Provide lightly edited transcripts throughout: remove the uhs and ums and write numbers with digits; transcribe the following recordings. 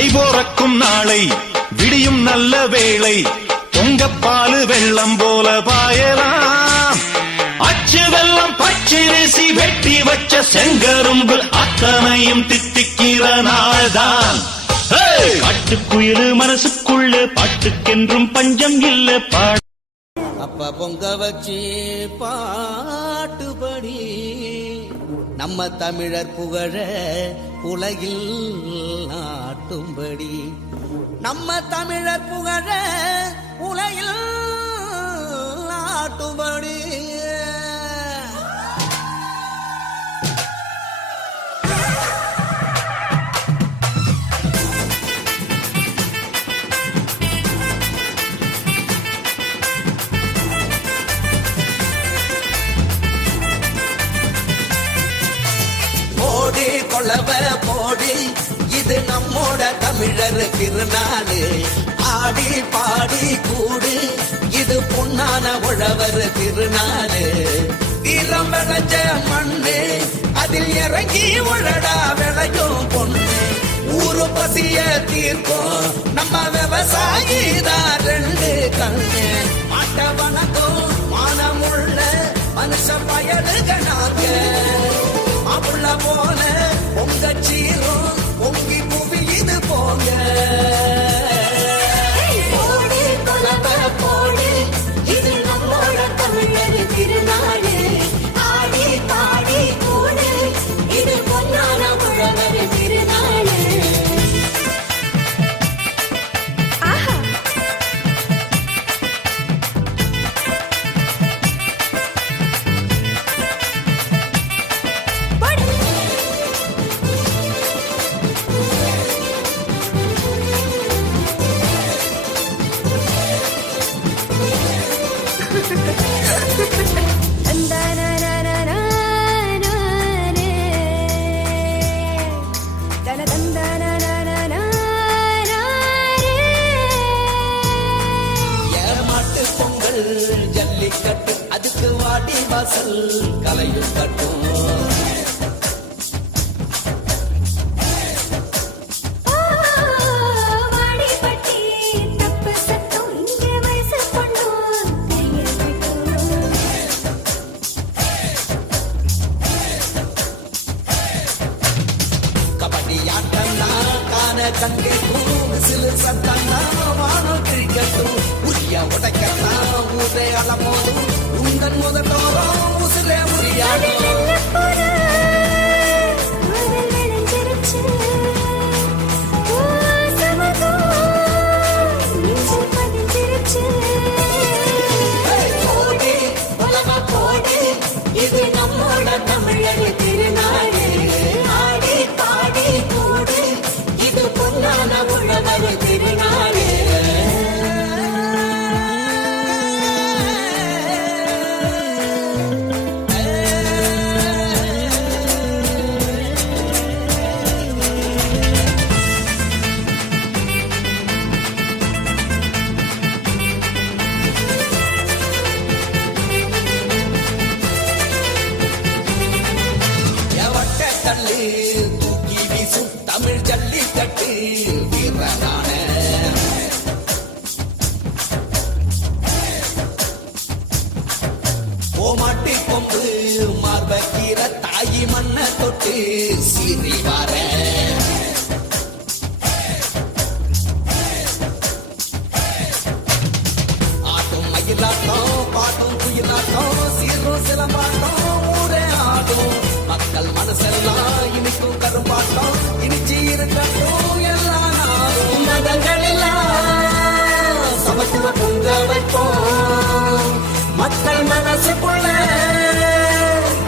தை போறக்கும் நாளை விடியும் நல்ல வேளை பொங்கப்பாலு வெள்ளம் போல பாயலாம் அச்சு வெள்ளம் பச்சரிசி வெட்டி வச்ச செங்கரும்பு அத்தனையும் தித்திக்கிற நாள்தான் காட்டுக்குயிலு மனசுக்குள்ள பாட்டுக்கென்றும் பஞ்சம் இல்ல பாட அப்ப பொங்க வச்சு பாட்டுபடி நம்ம தமிழர் புகழ உலகில் நாட்டும்படி நம்ம தமிழர் புகழ உலகில் நாட்டும்படி கொளவ போடி இது நம்மோட தமிழர் திருநாடு ஆடி பாடி கூடு இது பொன்னான உழவர் திருநாடு தீரம் விளைஞ்ச மண்ணு அதில் இறங்கி உழடா விளையும் பொண்ணு ஊரு பசிய தீர்க்கும் நம்ம விவசாயி தான் ரெண்டு கண்ணு மாட்ட வணக்கம் மானமுள்ள மனுஷ பயலுகனாங்க மாப்புள்ள போல பொங்க சீரும் பொங்கி புவி இது போங்க போடு கொலவ போடு இது நம்மோட தமிழர் திருநாடு ஆடி பாடி கூடு இது பொன்னான உழவர் திருநாடு ஜல்லிக்கட்டு அதுக்கு வாடி வாசல் கலையும் கட்டும் கபடி ஆட்டம்னா கான கங்கை சிலு சத்தம்னா வானம் கிரிக்கட்டும் உரிய உடைக்கலாம் ஊதை அளமோதும் உந்தன் முதலோரம் உசுரே உரியாடும் இது நம்மோட தமிழர் திருநாடு ஆடி பாடி கூடு இது பொன்னான உழவர் திருநாடு தூக்கி வீசும் தமிழ் ஜல்லிக்கட்டு வீரனான கோமாட்டி கொம்பு மார்பக்கீர தாயி மண்ண தொட்டு சீறி வார ஆட்டும் மயிலாட்டம் பாட்டும் குயிலாட்டம் சீரும் சிலம்பாட்டம் ஊரே ஆடும் மக்கள் மனசெல்லாம் இனிக்கும் கரும்பாட்டம் இனிச்சி இருக்கட்டும் எல்லா நாளும் மதங்கள் எல்லாம் சமத்துவ பொங்க வைப்போம் மக்கள் மனசுக்குள்ள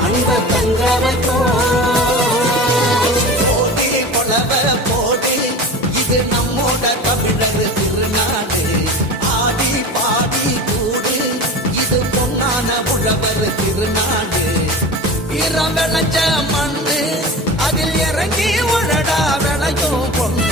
அன்ப தங்க வைப்போம் போடி கொளவ போடி இது நம்மோட தமிழர் திருநாடு ஆடி பாடி கூடு இது பொன்னான உழவர் திருநாடு வீரம் விளைஞ்ச மண்ணு அதில் இறங்கி உழடா விளையும் பொண்ணு